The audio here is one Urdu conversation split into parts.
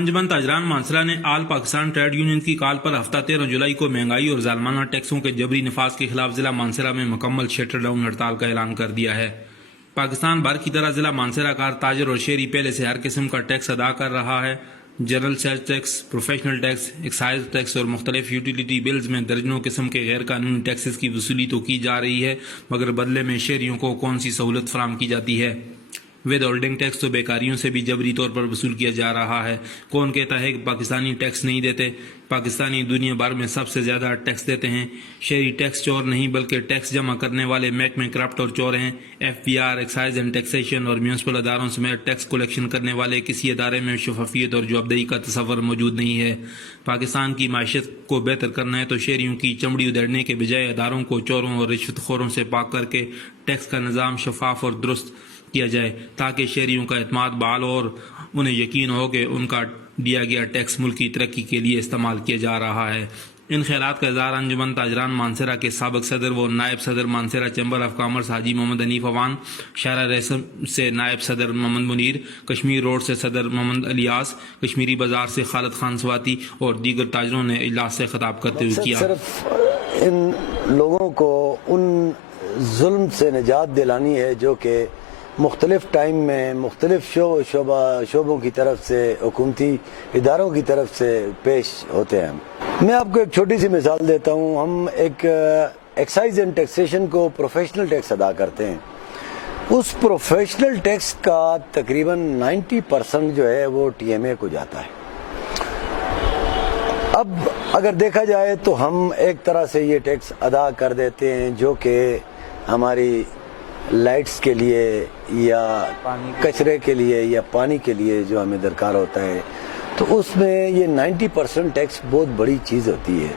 انجمن تاجران مانسرا نے آل پاکستان ٹریڈ یونین کی کال پر ہفتہ 13 جولائی کو مہنگائی اور ظالمانہ ٹیکسوں کے جبری نفاذ کے خلاف ضلع مانسرا میں مکمل شٹر ڈاؤن ہڑتال کا اعلان کر دیا ہے۔ پاکستان بھر کی طرح ضلع مانسرا کار تاجر اور شہری پہلے سے ہر قسم کا ٹیکس ادا کر رہا ہے۔ General sales tax, professional tax, excise tax اور مختلف یوٹیلیٹی بلز میں درجنوں قسم کے غیر قانونی ٹیکسز کی وصولی تو کی جا رہی ہے، مگر بدلے میں شہریوں کو کون سی سہولت فراہم کی جاتی ہے؟ ود ہولڈنگ ٹیکس تو بیکاریوں سے بھی جبری طور پر وصول کیا جا رہا ہے۔ کون کہتا ہے کہ پاکستانی ٹیکس نہیں دیتے؟ پاکستانی دنیا بھر میں سب سے زیادہ ٹیکس دیتے ہیں۔ شہری ٹیکس چور نہیں بلکہ ٹیکس جمع کرنے والے محکمے کرپٹ اور چور ہیں۔ F B R, excise and taxation اور میونسپل اداروں سمیت ٹیکس کلیکشن کرنے والے کسی ادارے میں شفافیت اور جوابدہی کا تصور موجود نہیں ہے۔ پاکستان کی معیشت کو بہتر کرنا ہے تو شہریوں کی چمڑی ادھیڑنے کے بجائے اداروں کو چوروں اور رشوت خوروں سے پاک کر کے ٹیکس کا نظام شفاف اور درست کیا جائے تاکہ شہریوں کا اعتماد بحال اور انہیں یقین ہو کہ ان کا دیا گیا ٹیکس ملکی ترقی کے لیے استعمال کیا جا رہا ہے۔ ان خیالات کا اظہار انجمن تاجران مانسرا کے سابق صدر و نائب صدر Mansehra chamber of commerce Haji Muhammad Hanif Awan, Sharae racism سے نائب صدر محمد منیر، کشمیر روڈ سے صدر محمد الیاس، کشمیری بازار سے خالد خان سواتی اور دیگر تاجروں نے اجلاس سے خطاب کرتے ہوئے کیا۔ صرف ان لوگوں کو ان ظلم سے نجات دلانی ہے جو کہ مختلف ٹائم میں مختلف شعبوں کی طرف سے حکومتی اداروں کی طرف سے پیش ہوتے ہیں۔ میں آپ کو ایک چھوٹی سی مثال دیتا ہوں۔ ہم ایک ایکسائز اینڈ ٹیکسیشن کو پروفیشنل ٹیکس ادا کرتے ہیں۔ اس پروفیشنل ٹیکس کا تقریباً 90% جو ہے وہ ٹی ایم اے کو جاتا ہے۔ اب اگر دیکھا جائے تو ہم ایک طرح سے یہ ٹیکس ادا کر دیتے ہیں جو کہ ہماری لائٹس کے لیے یا کچرے کے لیے یا پانی کے لیے جو ہمیں درکار ہوتا ہے، تو اس میں یہ 90% ٹیکس بہت بڑی چیز ہوتی ہے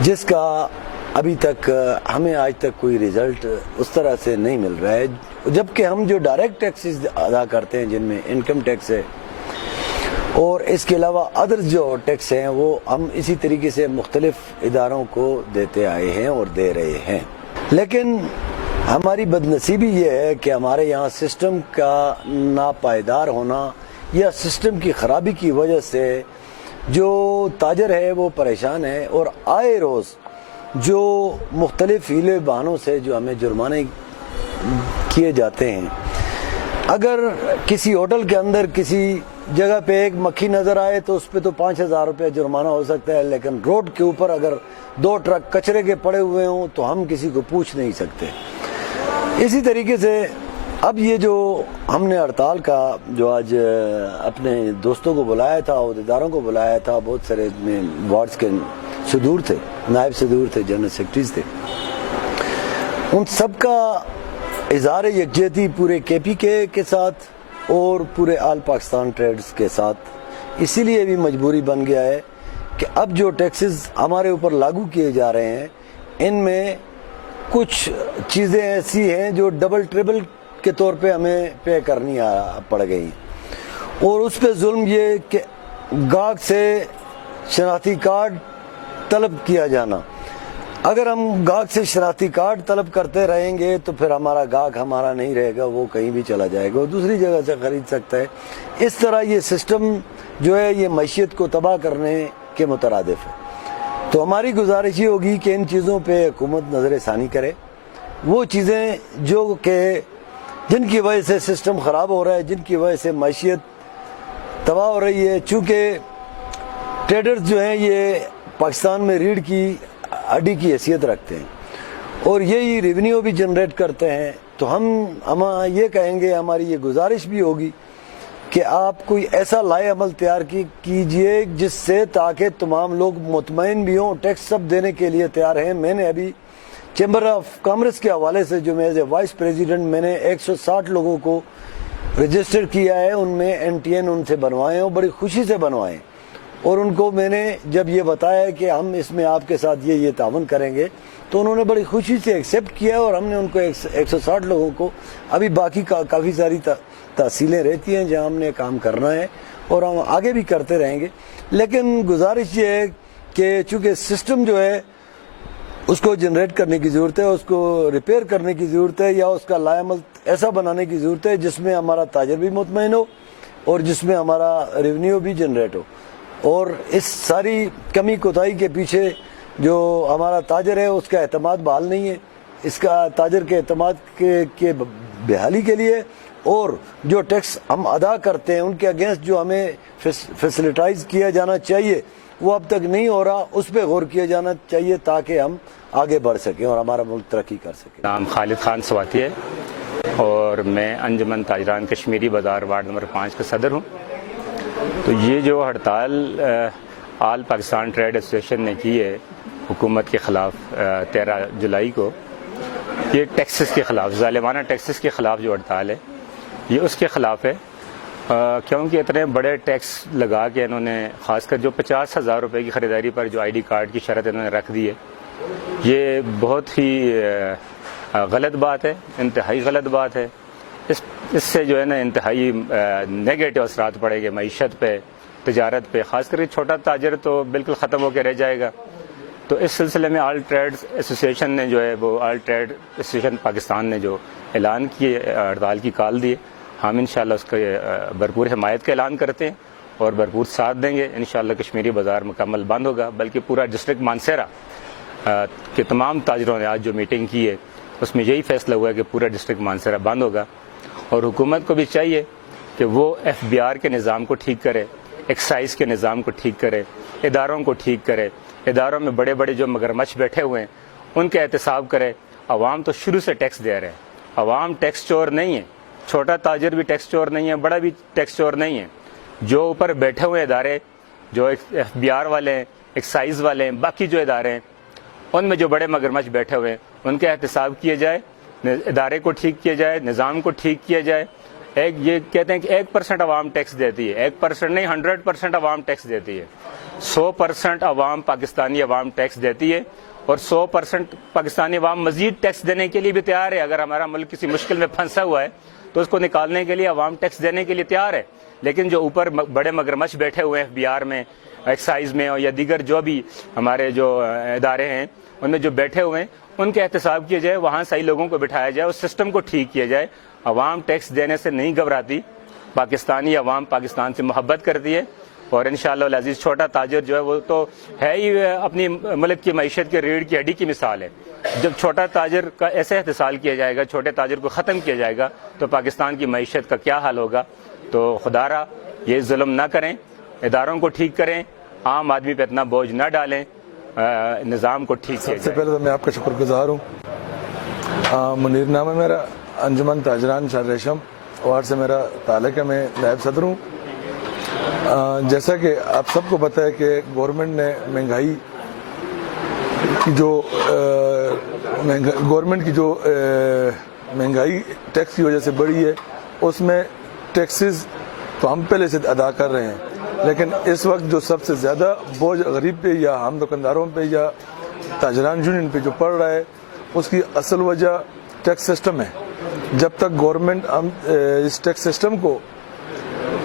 جس کا ابھی تک ہمیں آج تک کوئی رزلٹ اس طرح سے نہیں مل رہا ہے، جبکہ ہم جو ڈائریکٹ ٹیکسز ادا کرتے ہیں جن میں انکم ٹیکس ہے اور اس کے علاوہ ادر جو ٹیکس ہیں وہ ہم اسی طریقے سے مختلف اداروں کو دیتے آئے ہیں اور دے رہے ہیں۔ لیکن ہماری بدنصیبی یہ ہے کہ ہمارے یہاں سسٹم کا ناپائیدار ہونا یا سسٹم کی خرابی کی وجہ سے جو تاجر ہے وہ پریشان ہے اور آئے روز جو مختلف ہیلے بہانوں سے جو ہمیں جرمانے کیے جاتے ہیں۔ اگر کسی ہوٹل کے اندر کسی جگہ پہ ایک مکھی نظر آئے تو اس پہ تو 5,000 روپے جرمانہ ہو سکتا ہے، لیکن روڈ کے اوپر اگر 2 ٹرک کچرے کے پڑے ہوئے ہوں تو ہم کسی کو پوچھ نہیں سکتے۔ اسی طریقے سے اب یہ جو ہم نے ہڑتال کا جو آج اپنے دوستوں کو بلایا تھا، عہدیداروں کو بلایا تھا، بہت سارے وارڈز کے صدور تھے، نائب صدور تھے، جنرل سیکرٹریز تھے، ان سب کا اظہار یکجہتی پورے کے پی کے ساتھ اور پورے آل پاکستان ٹریڈز کے ساتھ اسی لیے بھی مجبوری بن گیا ہے کہ اب جو ٹیکسز ہمارے اوپر لاگو کیے جا رہے ہیں ان میں کچھ چیزیں ایسی ہیں جو ڈبل ٹریبل کے طور پہ ہمیں پے کرنی پڑ گئی، اور اس پہ ظلم یہ کہ گاہک سے شناختی کارڈ طلب کیا جانا۔ اگر ہم گاہک سے شناختی کارڈ طلب کرتے رہیں گے تو پھر ہمارا گاہک ہمارا نہیں رہے گا، وہ کہیں بھی چلا جائے گا، وہ دوسری جگہ سے خرید سکتا ہے۔ اس طرح یہ سسٹم جو ہے یہ معیشت کو تباہ کرنے کے مترادف ہے۔ تو ہماری گزارش یہ ہوگی کہ ان چیزوں پہ حکومت نظر ثانی کرے، وہ چیزیں جو کہ جن کی وجہ سے سسٹم خراب ہو رہا ہے، جن کی وجہ سے معیشت تباہ ہو رہی ہے۔ چونکہ ٹریڈرز جو ہیں یہ پاکستان میں ریڑھ کی ہڈی کی حیثیت رکھتے ہیں اور یہی ریونیو بھی جنریٹ کرتے ہیں، تو ہم یہ کہیں گے، ہماری یہ گزارش بھی ہوگی کہ آپ کوئی ایسا لائے عمل تیار کیجئے جس سے تاکہ تمام لوگ مطمئن بھی ہوں، ٹیکس سب دینے کے لیے تیار ہیں۔ میں نے ابھی چیمبر آف کامرس کے حوالے سے جو میں ایز اے وائس پریزیڈنٹ میں نے 160 لوگوں کو رجسٹر کیا ہے، ان میں NTN ان سے بنوائے ہیں اور بڑی خوشی سے بنوائے، اور ان کو میں نے جب یہ بتایا کہ ہم اس میں آپ کے ساتھ یہ تعاون کریں گے تو انہوں نے بڑی خوشی سے ایکسیپٹ کیا، اور ہم نے ان کو 160 لوگوں کو، ابھی باقی کافی ساری تحصیلیں رہتی ہیں جہاں ہم نے کام کرنا ہے اور ہم آگے بھی کرتے رہیں گے۔ لیکن گزارش یہ ہے کہ چونکہ سسٹم جو ہے اس کو جنریٹ کرنے کی ضرورت ہے، اس کو ریپیئر کرنے کی ضرورت ہے، یا اس کا لائے عمل ایسا بنانے کی ضرورت ہے جس میں ہمارا تاجر بھی مطمئن ہو، اور جس میں ہمارا ریونیو بھی جنریٹ ہو. اور اس ساری کمی کوتاہی کے پیچھے جو ہمارا تاجر ہے اس کا اعتماد بحال نہیں ہے. اس کا تاجر کے اعتماد کے بحالی کے لیے اور جو ٹیکس ہم ادا کرتے ہیں ان کے اگینسٹ جو ہمیں فیسلٹائز کیا جانا چاہیے وہ اب تک نہیں ہو رہا. اس پہ غور کیا جانا چاہیے تاکہ ہم آگے بڑھ سکیں اور ہمارا ملک ترقی کر سکے. نام خالد خان سواتی ہے اور میں انجمن تاجران کشمیری بازار وارڈ نمبر 5 کا صدر ہوں. تو یہ جو ہڑتال آل پاکستان ٹریڈ ایسوسیشن نے کی ہے حکومت کے خلاف 13 جولائی کو، یہ ٹیکسز کے خلاف، ظالمانہ ٹیکسز کے خلاف جو ہڑتال ہے یہ اس کے خلاف ہے. کیونکہ اتنے بڑے ٹیکس لگا کے انہوں نے خاص کر جو 50,000 روپے کی خریداری پر جو ID کارڈ کی شرط انہوں نے رکھ دی ہے، یہ بہت ہی غلط بات ہے، انتہائی غلط بات ہے. اس سے جو ہے نا انتہائی نیگیٹو اثرات پڑے گے معیشت پہ، تجارت پہ. خاص کر چھوٹا تاجر تو بالکل ختم ہو کے رہ جائے گا. تو اس سلسلے میں آل ٹریڈ ایسوسیشن نے جو ہے وہ آل ٹریڈ ایسوسیشن پاکستان نے جو اعلان کیے ہڑتال کی کال دی ہے، ہم انشاءاللہ اس کے بھرپور حمایت کا اعلان کرتے ہیں اور بھرپور ساتھ دیں گے. انشاءاللہ کشمیری بازار مکمل بند ہوگا، بلکہ پورا ڈسٹرکٹ مانسہرہ کے تمام تاجروں نے آج جو میٹنگ کی ہے اس میں یہی فیصلہ ہوا ہے کہ پورا ڈسٹرکٹ مانسہرہ بند ہوگا. اور حکومت کو بھی چاہیے کہ وہ FBR کے نظام کو ٹھیک کرے، ایکسائز کے نظام کو ٹھیک کرے، اداروں کو ٹھیک کرے. اداروں میں بڑے بڑے جو مگرمچھ بیٹھے ہوئے ہیں ان کا احتساب کرے. عوام تو شروع سے ٹیکس دے رہے ہیں، عوام ٹیکس چور نہیں ہے، چھوٹا تاجر بھی ٹیکس چور نہیں ہے، بڑا بھی ٹیکس چور نہیں ہے. جو اوپر بیٹھے ہوئے ادارے جو FBR والے ہیں، ایکسائز والے ہیں، باقی جو ادارے ہیں ان میں جو بڑے مگرمچھ بیٹھے ہوئے ہیں ان کا احتساب کیا جائے، ادارے کو ٹھیک کیا جائے، نظام کو ٹھیک کیا جائے. یہ کہتے ہیں کہ 1% عوام ٹیکس دیتی ہے، 1% نہیں 100% عوام ٹیکس دیتی ہے. 100% عوام پاکستانی عوام ٹیکس دیتی ہے اور 100% پاکستانی عوام مزید ٹیکس دینے کے لیے بھی تیار ہے. اگر ہمارا ملک کسی مشکل میں پھنسا ہوا ہے تو اس کو نکالنے کے لیے عوام ٹیکس دینے کے لیے تیار ہے. لیکن جو اوپر بڑے مگرمچھ بیٹھے ہوئے ہیں FBR میں، ایکسائز میں یا دیگر جو بھی ہمارے جو ادارے ہیں ان میں جو بیٹھے ہوئے ہیں ان کے احتساب کیا جائے، وہاں صحیح لوگوں کو بٹھایا جائے، اس سسٹم کو ٹھیک کیا جائے. عوام ٹیکس دینے سے نہیں گھبراتی، پاکستانی عوام پاکستان سے محبت کرتی ہے. اور انشاءاللہ العزیز چھوٹا تاجر جو ہے وہ تو ہے ہی اپنی ملک کی معیشت کے ریڑھ کی ہڈی کی مثال ہے. جب چھوٹا تاجر کا ایسے احتساب کیا جائے گا، چھوٹے تاجر کو ختم کیا جائے گا تو پاکستان کی معیشت کا کیا حال ہوگا. تو خدا را یہ ظلم نہ کریں، اداروں کو ٹھیک کریں، عام آدمی پہ اتنا بوجھ نہ ڈالیں، نظام کو ٹھیک کیا سب سے جائے. پہلے تو میں آپ کا شکر گزار ہوں. منیر نام ہے میرا، انجمن تاجران شاہ ریشم وارڈ سے میرا تعلق ہے، میں نائب صدر ہوں. جیسا کہ آپ سب کو پتہ ہے کہ گورنمنٹ نے مہنگائی ٹیکس کی وجہ سے بڑھی ہے، اس میں ٹیکسز تو ہم پہلے سے ادا کر رہے ہیں، لیکن اس وقت جو سب سے زیادہ بوجھ غریب پہ یا ہم دکانداروں پہ یا تاجران یونین پہ جو پڑ رہا ہے اس کی اصل وجہ ٹیکس سسٹم ہے. جب تک گورنمنٹ اس ٹیکس سسٹم کو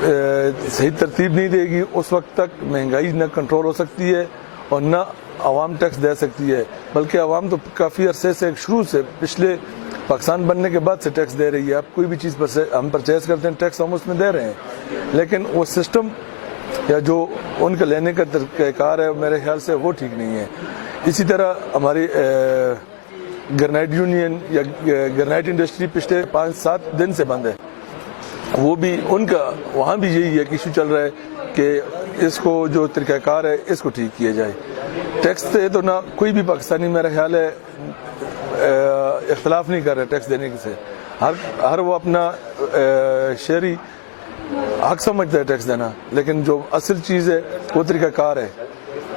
صحیح ترتیب نہیں دے گی اس وقت تک مہنگائی نہ کنٹرول ہو سکتی ہے اور نہ عوام ٹیکس دے سکتی ہے. بلکہ عوام تو کافی عرصے سے شروع سے پچھلے پاکستان بننے کے بعد سے ٹیکس دے رہی ہے. اب کوئی بھی چیز ہم پرچیز کرتے ہیں ٹیکس ہم اس میں دے رہے ہیں، لیکن وہ سسٹم یا جو ان کا لینے کا طریقہ کار ہے میرے خیال سے وہ ٹھیک نہیں ہے. اسی طرح ہماری گرنائٹ یونین یا گرنائٹ انڈسٹری پچھلے 5-7 دن سے بند ہے. وہ بھی ان کا وہاں بھی یہی ہے کہ ایشو چل رہا ہے کہ اس کو جو طریقہ کار ہے اس کو ٹھیک کیا جائے. ٹیکس سے تو نہ کوئی بھی پاکستانی میرا خیال ہے اختلاف نہیں کر رہے ٹیکس دینے سے. ہر وہ اپنا شہری حق سمجھتا ہے ٹیکس دینا، لیکن جو اصل چیز ہے وہ طریقہ کار ہے.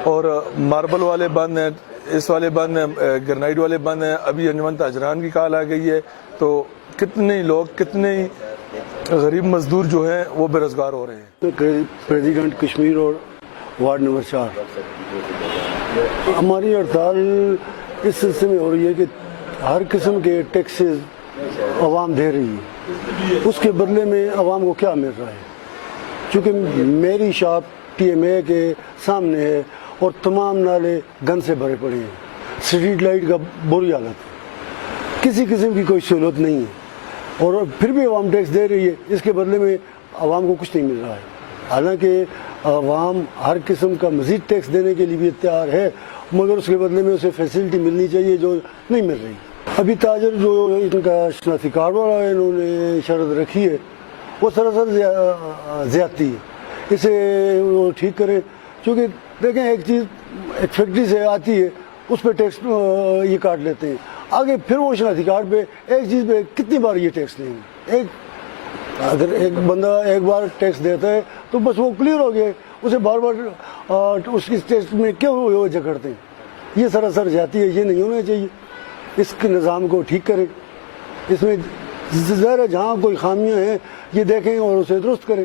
اور ماربل والے بند ہیں، اس والے بند ہیں، گرنائٹ والے بند ہیں. ابھی انجمن تاجران کی کال آ گئی ہے تو کتنے لوگ، کتنے غریب مزدور جو ہیں وہ بے روزگار ہو رہے ہیں. پریزیڈنٹ کشمیر اور وارڈ نمبر 4 ہماری ہڑتال اس سلسلے میں ہو رہی ہے کہ ہر قسم کے ٹیکسز عوام دے رہی ہے، اس کے بدلے میں عوام کو کیا مل رہا ہے. چونکہ میری شاپ TMA کے سامنے ہے اور تمام نالے گند سے بھرے پڑے ہیں، اسٹریٹ لائٹ کا بری حالت ہے، کسی قسم کی کوئی سہولت نہیں ہے اور پھر بھی عوام ٹیکس دے رہی ہے. اس کے بدلے میں عوام کو کچھ نہیں مل رہا ہے، حالانکہ عوام ہر قسم کا مزید ٹیکس دینے کے لیے بھی تیار ہے، مگر اس کے بدلے میں اسے فیسلٹی ملنی چاہیے جو نہیں مل رہی۔ ابھی تاجر جو ان کا شناختی کارڈ والا انہوں نے شرط رکھی ہے وہ سراسر زیادتی ہے، اسے وہ ٹھیک کریں، کیونکہ دیکھیں ایک چیز ایک فیکٹری سے آتی ہے اس پہ ٹیکس یہ کاٹ لیتے ہیں، آگے پھر وہ شناختی کارڈ پہ ایک چیز پہ کتنی بار یہ ٹیکس لیں گے؟ اگر ایک بندہ ایک بار ٹیکس دیتا ہے تو بس وہ کلیئر ہو گیا، اسے بار بار اس کی ٹیکس میں کیوں وجہ کرتے ہیں؟ یہ سراسر زیادتی ہے، یہ نہیں ہونا چاہیے، اس کے نظام کو ٹھیک کریں، اس میں ظاہر ہے جہاں کوئی خامیاں ہیں یہ دیکھیں اور اسے درست کریں۔